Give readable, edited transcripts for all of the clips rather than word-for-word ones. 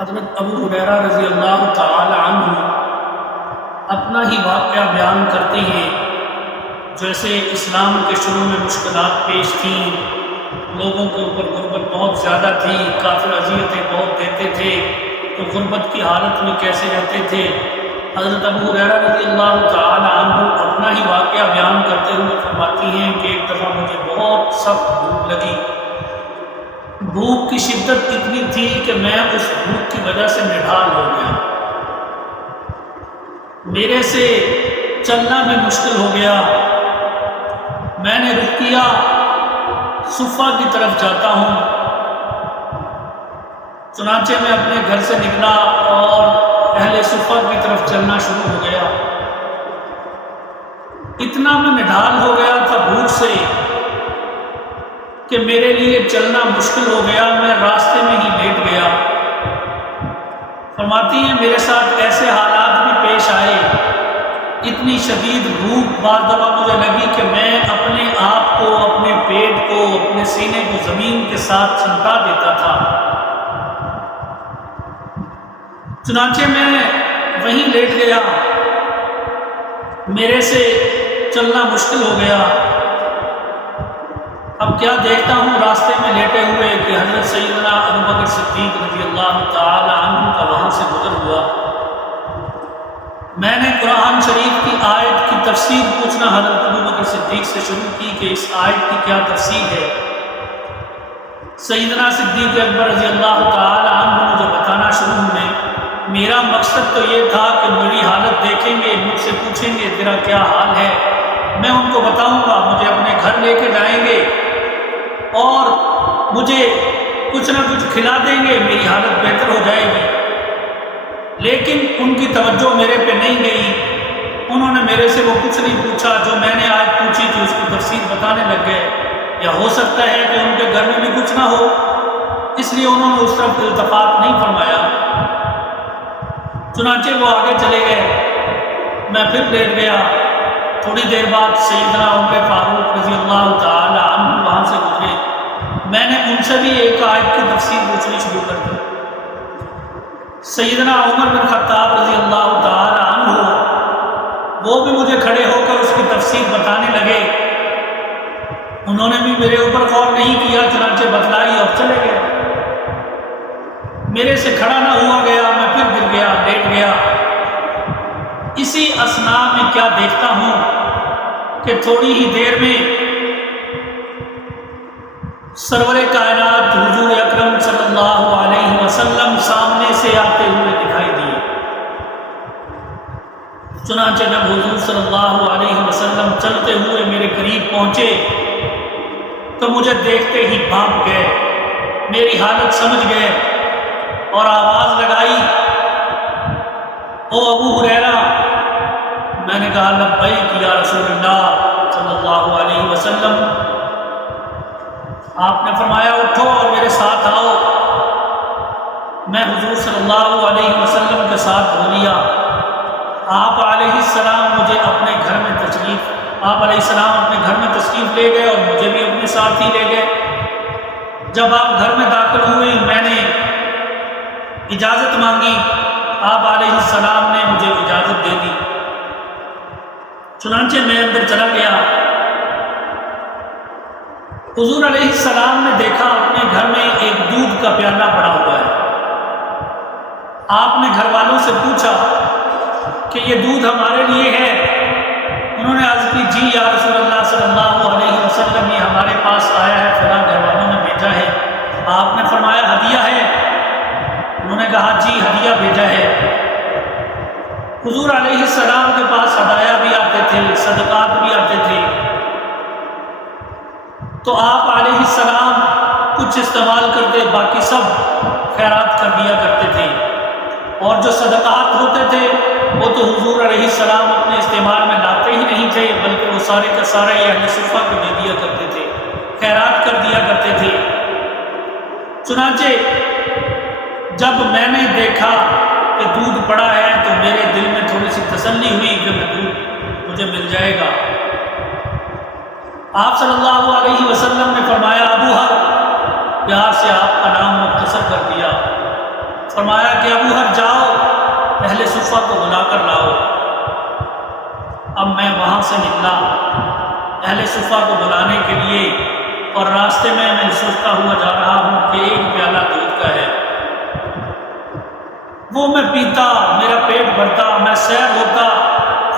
حضرت ابو ہریرہ رضی اللہ تعالی عنہ اپنا ہی واقعہ بیان کرتے ہیں، جیسے اسلام کے شروع میں مشکلات پیش تھیں، لوگوں کے اوپر غربت بہت زیادہ تھی، کافر اذیتیں بہت دیتے تھے، تو غربت کی حالت میں کیسے رہتے تھے۔ حضرت ابو ہریرہ رضی اللہ تعالی عنہ اپنا ہی واقعہ بیان کرتے ہوئے فرماتی ہیں کہ ایک دفعہ مجھے بہت سخت بھوک لگی، بھوک کی شدت اتنی تھی کہ میں اس بھوک کی وجہ سے نڈھال ہو گیا، میرے سے چلنا میں مشکل ہو گیا۔ میں نے رخ کیا صفہ کی طرف جاتا ہوں، چنانچہ میں اپنے گھر سے نکلا اور اہل صفہ کی طرف چلنا شروع ہو گیا۔ اتنا میں نڈھال ہو گیا تھا بھوک سے کہ میرے لیے چلنا مشکل ہو گیا، میں راستے میں ہی لیٹ گیا۔ فرماتی ہیں میرے ساتھ ایسے حالات بھی پیش آئے، اتنی شدید بھوک بعض دفعہ مجھے لگی کہ میں اپنے آپ کو، اپنے پیٹ کو، اپنے سینے کو زمین کے ساتھ چمٹا دیتا تھا۔ چنانچہ میں وہیں لیٹ گیا، میرے سے چلنا مشکل ہو گیا۔ اب کیا دیکھتا ہوں راستے میں لیٹے ہوئے کہ حضرت سیدنا ابوبکر صدیق رضی اللہ تعالی عنہ کا وہاں سے گزر ہوا۔ میں نے قرآن شریف کی آیت کی تفسیر پوچھنا حضرت ابوبکر صدیق سے شروع کی کہ اس آیت کی کیا تفسیر ہے۔ سیدنا صدیق اکبر رضی اللہ تعالی عنہ مجھے بتانا شروع ہوئے۔ میرا مقصد تو یہ تھا کہ میری حالت دیکھیں گے، مجھ سے پوچھیں گے تیرا کیا حال ہے، میں ان کو بتاؤں گا، مجھے اپنے گھر لے کے جائیں گے اور مجھے کچھ نہ کچھ کھلا دیں گے، میری حالت بہتر ہو جائے گی۔ لیکن ان کی توجہ میرے پہ نہیں گئی، انہوں نے میرے سے وہ کچھ نہیں پوچھا، جو میں نے آج پوچھی تھی اس کی تفسیر بتانے لگ گئے۔ یا ہو سکتا ہے کہ ان کے گھر میں بھی کچھ نہ ہو، اس لیے انہوں نے اس طرف التفات نہیں فرمایا۔ چنانچہ وہ آگے چلے گئے، میں پھر لیٹ گیا۔ تھوڑی دیر بعد سیدنا عمر فاروق رضی اللہ تعالی عنہ وہاں سے گزرے، میں نے ان سے بھی ایک آیت کی تفسیر پوچھنی شروع کر دی۔ سیدنا عمر بن خطاب رضی اللہ تعالی عنہ وہ بھی مجھے کھڑے ہو کر اس کی تفسیر بتانے لگے، انہوں نے بھی میرے اوپر غور نہیں کیا، چنانچہ بتلائی اور چلے گئے۔ میرے سے کھڑا نہ ہوا گیا، میں پھر گر گیا، لیٹ گیا۔ اسی اثناء میں کیا دیکھتا ہوں کہ تھوڑی ہی دیر میں سرور کائنات حضور اکرم صلی اللہ علیہ وسلم سامنے سے آتے ہوئے دکھائی دیے۔ چنانچہ جب حضور صلی اللہ علیہ وسلم چلتے ہوئے میرے قریب پہنچے تو مجھے دیکھتے ہی بھانپ گئے، میری حالت سمجھ گئے اور آواز لگائی، او ابو ہریرہ۔ میں نے کہا لبیک یا رسول اللہ صلی اللہ علیہ وسلم۔ آپ نے فرمایا اٹھو اور میرے ساتھ آؤ۔ میں حضور صلی اللہ علیہ وسلم کے ساتھ ہو لیا۔ آپ علیہ السلام مجھے اپنے گھر میں آپ علیہ السلام اپنے گھر میں تشریف لے گئے اور مجھے بھی اپنے ساتھ ہی لے گئے۔ جب آپ گھر میں داخل ہوئے میں نے اجازت مانگی، آپ علیہ السلام نے مجھے اجازت دے دی، چنانچہ میں اندر چلا گیا۔ حضور علیہ السلام نے دیکھا اپنے گھر میں ایک دودھ کا پیالہ پڑا ہوا ہے۔ آپ نے گھر والوں سے پوچھا کہ یہ دودھ ہمارے لیے ہے؟ انہوں نے عرض کی جی یا رسول اللہ صلی اللہ علیہ وسلم، یہ ہمارے پاس آیا ہے، فلاں گھر والوں نے بھیجا ہے۔ آپ نے فرمایا ہدیہ ہے؟ انہوں نے کہا جی ہدیہ بھیجا ہے۔ حضور علیہ السلام کے پاس ہدایہ بھی آتے تھے، صدقات بھی آتے تھے، تو آپ علیہ السلام کچھ استعمال کرتے، باقی سب خیرات کر دیا کرتے تھے، اور جو صدقات ہوتے تھے وہ تو حضور علیہ السلام اپنے استعمال میں لاتے ہی نہیں تھے، بلکہ وہ سارے کا سارا یہ اہل صفہ کو دے دیا کرتے تھے، خیرات کر دیا کرتے تھے۔ چنانچہ جب میں نے دیکھا کہ دودھ پڑا ہے تو میرے دل میں تھوڑی سی تسلی ہوئی کہ دودھ مجھے مل جائے گا۔ آپ صلی اللہ علیہ وسلم نے فرمایا ابو ہر، پیار سے آپ کا نام مختصر کر دیا، فرمایا کہ ابو ہر جاؤ اہل صفہ کو بلا کر لاؤ۔ اب میں وہاں سے نکلا اہل صفہ کو بلانے کے لیے، اور راستے میں سوچتا ہوا جا رہا ہوں کہ ایک پیالہ دودھ کا ہے، وہ میں پیتا، میرا پیٹ بھرتا، میں سیر ہوتا،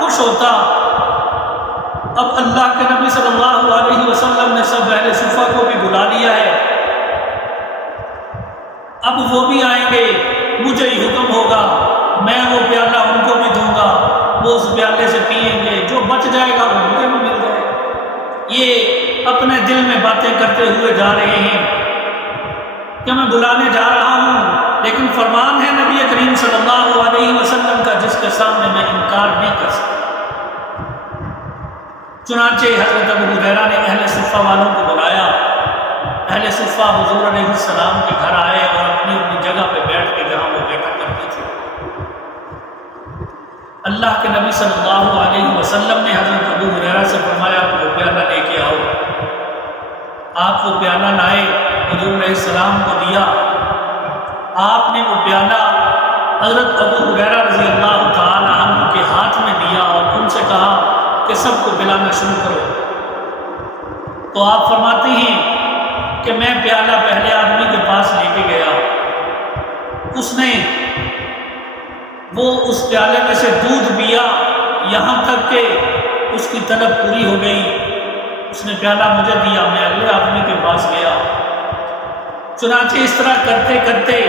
خوش ہوتا۔ اب اللہ کے نبی صلی اللہ علیہ وسلم نے سب اہل صفہ کو بھی بلا لیا ہے، اب وہ بھی آئیں گے، مجھے ہی حکم ہوگا، میں وہ پیالہ ان کو بھی دوں گا، وہ اس پیالے سے پئیں گے، جو بچ جائے گا وہ مجھے بھی مل جائے گا۔ یہ اپنے دل میں باتیں کرتے ہوئے جا رہے ہیں کہ میں بلانے جا رہا ہوں، لیکن فرمان ہے نبی کریم صلی اللہ علیہ وسلم کا جس کے سامنے میں انکار نہیں کر سکتا۔ چنانچہ حضرت ابو ہریرہ نے اہل صفہ والوں کو بلایا، اہل صفہ حضور علیہ السلام کے گھر آئے اور اپنی اپنی جگہ پہ بیٹھ کے جہاں وہ بیٹھا کرتے تھے، اللہ کے نبی صلی اللہ علیہ وسلم نے حضرت ابو ہریرہ سے فرمایا کہ وہ پیالہ لے کے آؤ۔ آپ وہ پیالہ لائے، حضور علیہ السلام کو دیا، آپ نے وہ پیالہ حضرت ابو ہریرہ رضی اللہ تعالی عنہ کے ہاتھ میں دیا اور ان سے کہا کہ سب کو پلانا شروع کرو۔ تو آپ فرماتے ہیں کہ میں پیالہ پہلے آدمی کے پاس لے کے گیا، اس نے وہ اس پیالے میں سے دودھ پیا یہاں تک کہ اس کی طلب پوری ہو گئی، اس نے پیالہ مجھے دیا، میں اگلے آدمی کے پاس گیا۔ چنانچہ اس طرح کرتے کرتے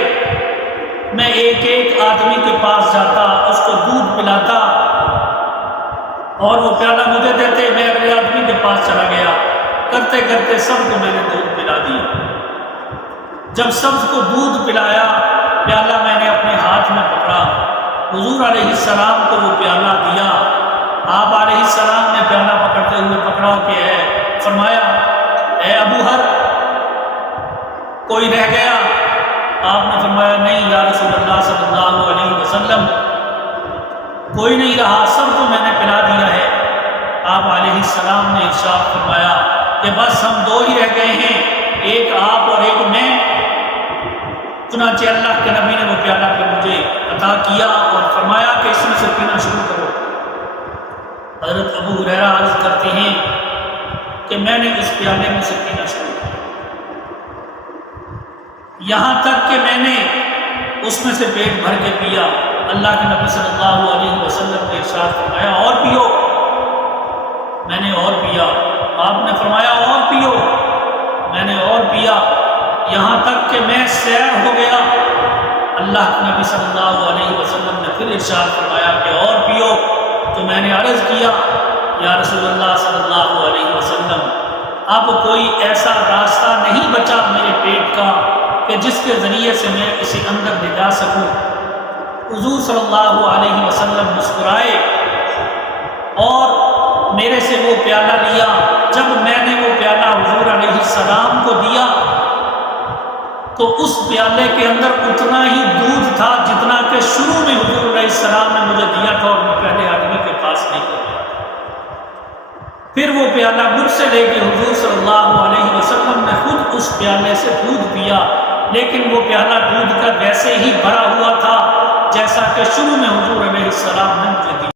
میں ایک ایک آدمی کے پاس جاتا، اس کو دودھ پلاتا اور وہ پیالہ مجھے دیتے، میں اگلے آدمی کے پاس چلا گیا، کرتے کرتے سب کو میں نے دودھ پلا دیا۔ جب سب کو دودھ پلایا، پیالہ میں نے اپنے ہاتھ میں پکڑا، حضور علیہ السلام کو وہ پیالہ دیا، آپ علیہ السلام نے پیالہ پکڑتے ہوئے پکڑا کہ ہے، فرمایا اے ابو ہر کوئی رہ گیا؟ آپ نے فرمایا نہیں یا رسول اللہ صلی اللہ علیہ وسلم، کوئی نہیں رہا، سب کو میں نے پلا دیا ہے۔ آپ علیہ السلام نے ارشاد فرمایا کہ بس ہم دو ہی رہ گئے ہیں، ایک آپ اور ایک میں۔ چنانچہ اللہ کے نبی نے وہ پیالہ پھر مجھے عطا کیا اور فرمایا کہ اس میں سے پینا شروع کرو۔ حضرت ابو ہریرہ عرض کرتے ہیں کہ میں نے اس پیالے میں سے پینا شروع کیا، یہاں تک کہ میں نے اس میں سے پیٹ بھر کے پیا۔ اللہ کے نبی صلی اللہ علیہ وسلم نے ارشاد فرمایا اور پیو، میں نے اور پیا، آپ نے فرمایا اور پیو، میں نے اور پیا، یہاں تک کہ میں سیر ہو گیا۔ اللہ کے نبی صلی اللہ علیہ وسلم نے پھر ارشاد فرمایا کہ اور پیو، تو میں نے عرض کیا یا رسول اللہ صلی اللہ علیہ وسلم، اب کوئی ایسا راستہ نہیں بچا میرے پیٹ کا کہ جس کے ذریعے سے میں اسے اندر لے جا سکوں۔ حضور صلی اللہ علیہ وسلم مسکرائے اور میرے سے وہ پیالہ لیا۔ جب میں نے وہ پیالہ حضور علیہ السلام کو دیا تو اس پیالے کے اندر اتنا ہی دودھ تھا جتنا کہ شروع میں حضور علیہ السلام نے مجھے دیا تھا اور میں پہلے آدمی کے پاس نہیں گیا۔ پھر وہ پیالہ مجھ سے لے کے حضور صلی اللہ علیہ وسلم نے خود اس پیالے سے دودھ پیا، لیکن وہ پیالہ دودھ کا ویسے ہی بھرا ہوا تھا جیسا کہ شروع میں حضور علیہ السلام نے مجھے دیا۔